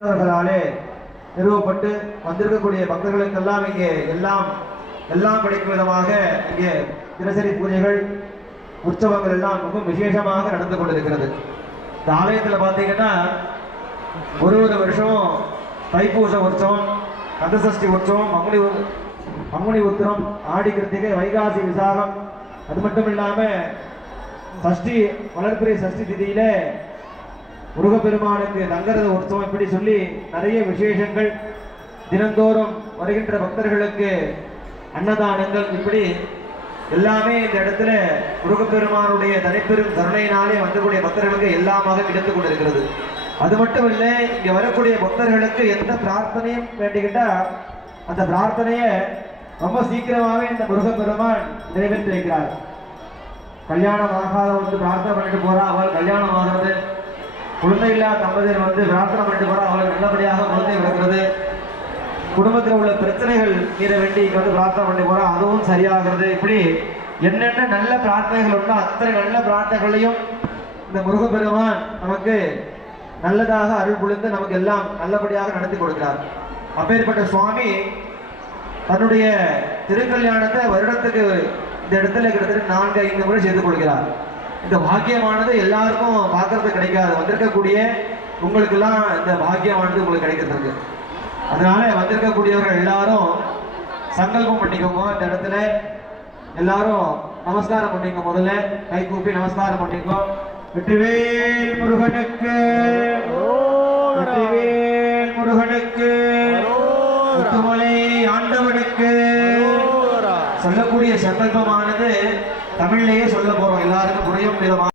அவர்களாலே நிறுவப்பட்டு வந்திருக்கக்கூடிய பக்தர்களுக்கெல்லாம் இங்கே எல்லாம் எல்லாம் கிடைக்கும் விதமாக இங்கே தினசரி பூஜைகள் உற்சவங்கள் எல்லாம் மிகவும் விசேஷமாக நடந்து கொண்டிருக்கிறது. இந்த ஆலயத்தில் பார்த்தீங்கன்னா ஒரு ஒரு வருஷமும் தைப்பூச உற்சவம் கந்தசஷ்டி உற்சவம் மங்குனி மங்குனி உத்திரம் ஆடி கிருத்திகை வைகாசி விசாகம் அது மட்டும் இல்லாமல் சஷ்டி வளர்பிறை சஷ்டி திதியில முருகப்பெருமானுக்கு தங்கரத உற்சவம் இப்படி சொல்லி நிறைய விசேஷங்கள். தினந்தோறும் வருகின்ற பக்தர்களுக்கு அன்னதானங்கள் இப்படி எல்லாமே இந்த இடத்துல முருகப்பெருமானுடைய தனிப்பெரும் கருணையினாலே வந்தக்கூடிய பக்தர்களுக்கு எல்லாமாக கிடைத்துக் கொண்டிருக்கிறது. அது மட்டும் இல்லை இங்கே வரக்கூடிய பக்தர்களுக்கு எந்த பிரார்த்தனையும் வேண்டிக்கிட்டா அந்த பிரார்த்தனையை ரொம்ப சீக்கிரமாகவே இந்த முருகப்பெருமான் நிறைவேற்றி வைக்கிறார் கல்யாணம் ஆகாத வந்து பிரார்த்தனை பண்ணிட்டு போறா அவள் கல்யாணம் ஆகிறது குழந்தை இல்லாத தம்பதியர் வந்து பிரார்த்தனை பண்ணிட்டு போறா அவர்கள் நல்லபடியாக குழந்தை பிறக்கிறது குடும்பத்தில் உள்ள பிரச்சனைகள் மீற வேண்டி இங்கே வந்து பிரார்த்தனை பண்ணி போகிறோம் அதுவும் சரியாகிறது. இப்படி என்னென்ன நல்ல பிரார்த்தனைகள் உண்டோ அத்தனை நல்ல பிரார்த்தனைகளையும் இந்த முருகப்பெருமான் நமக்கு நல்லதாக அருள் புரிந்து நமக்கு எல்லாம் நல்லபடியாக நடத்தி கொடுக்கிறார். அப்பேற்பட்ட சுவாமி தன்னுடைய திருக்கல்யாணத்தை வருடத்துக்கு இந்த இடத்துல கிட்டத்தட்ட நான்கு ஐந்து முறை செய்து கொள்கிறார் இந்த பாக்கியமானது எல்லாருக்கும் பார்க்கறது கிடைக்காது. வந்திருக்கக்கூடிய உங்களுக்கெல்லாம் இந்த பாக்கியமானது உங்களுக்கு கிடைக்கிறதுக்கு. அதனால வந்திருக்கக்கூடியவர்கள் எல்லாரும் சங்கல்பம் பண்ணிக்கோங்க. இந்த இடத்துல எல்லாரும் நமஸ்காரம் பண்ணிக்கோ முதல்ல கை கூப்பி நமஸ்காரம் பண்ணிக்கோ வெற்றிவேல் முருகனுக்கு. வெற்றிவேல் முருகனுக்கு. முத்துமலை சொல்லக்கூடிய சங்கல்பமானது தமிழ்லயே சொல்ல போறோம். எல்லாருக்கும் புரியும் விதமாக